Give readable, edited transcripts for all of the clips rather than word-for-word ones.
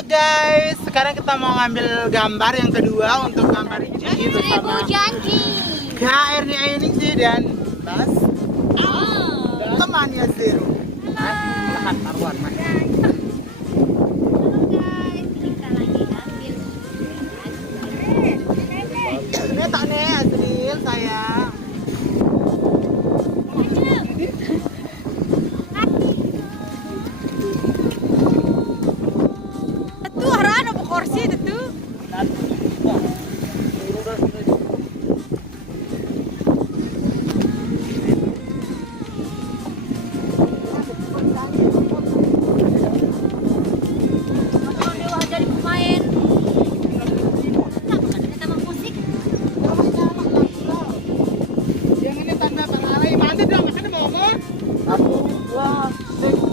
Halo guys, sekarang kita mau ngambil gambar yang kedua untuk gambar ini bersama Kak Erni Ainingsi dan Bas dan temannya Zero. Tahan taruhan mas. Ini tak nih Azril sayang. Kursi itu jadi pemain musik. Yang ini tanda pengalai mandi dong, kan mau ngomong. 1, 2,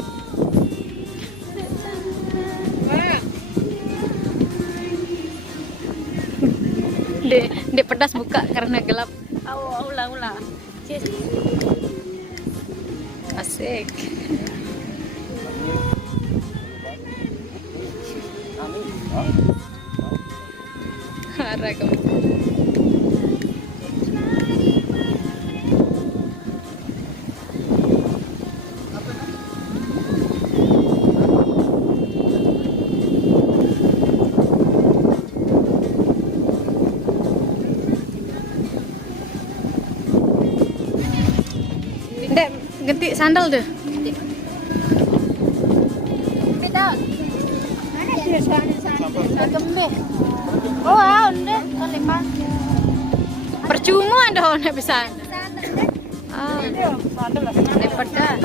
3. Dek pedas buka karena gelap. Ula. Asik. Harap kamu. Dek, ganti sandal deh. Beda. Mana sih sandal? Kembeh. Oh, udah, lima. Percuma dong, nggak bisa. Ah, dapat dah.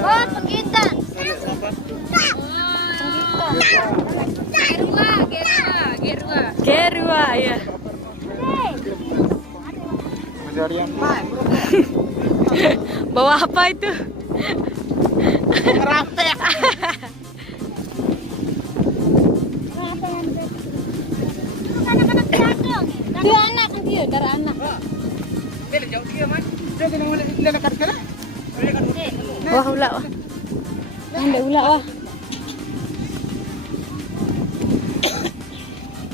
Oh, penggitan. Gerua, ya. Bawa apa itu? Rampek. Dia anak kan dia, darah anak. Wah, ulah wah. Anda ulah wah.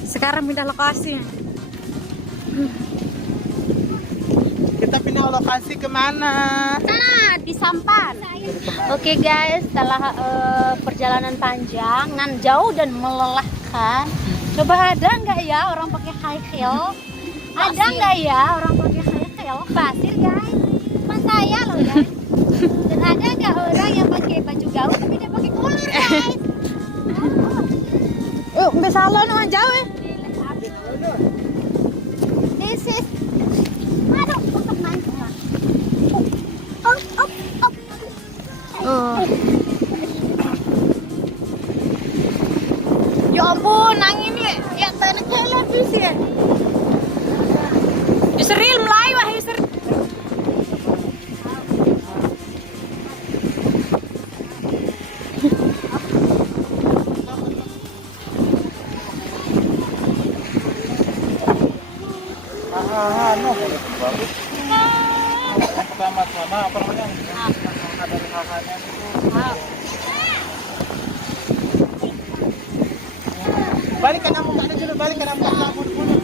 Sekarang pindah lokasi. Kita pindah lokasi kemana? Nah, di Sampan. Oke guys, setelah perjalanan panjang nan jauh dan melelahkan, coba ada nggak ya orang pakai high heel? Ada nggak ya orang pakai high heel? Pasir guys, cuma saya loh guys. Dan ada nggak orang yang pakai baju gaun tapi dia pakai kolor guys? Nggak salah no jauh ya. This is ya ampun, angin ya, ya tanah televisi ya. Yusril Melayu wah Yusril. No, bagus. Pertama apa namanya? Ada hal-halnya itu. Balik ke kamu ada dulu, balik ke kamu dulu.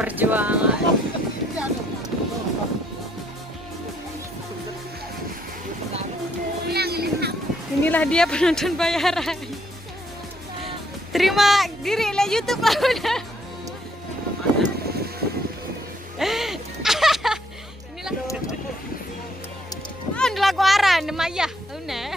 Perjuangan. Inilah dia penonton bayaran. Terima diri lah YouTube lah udah. Inilah. Oh, lagu aran, Maya. Udah.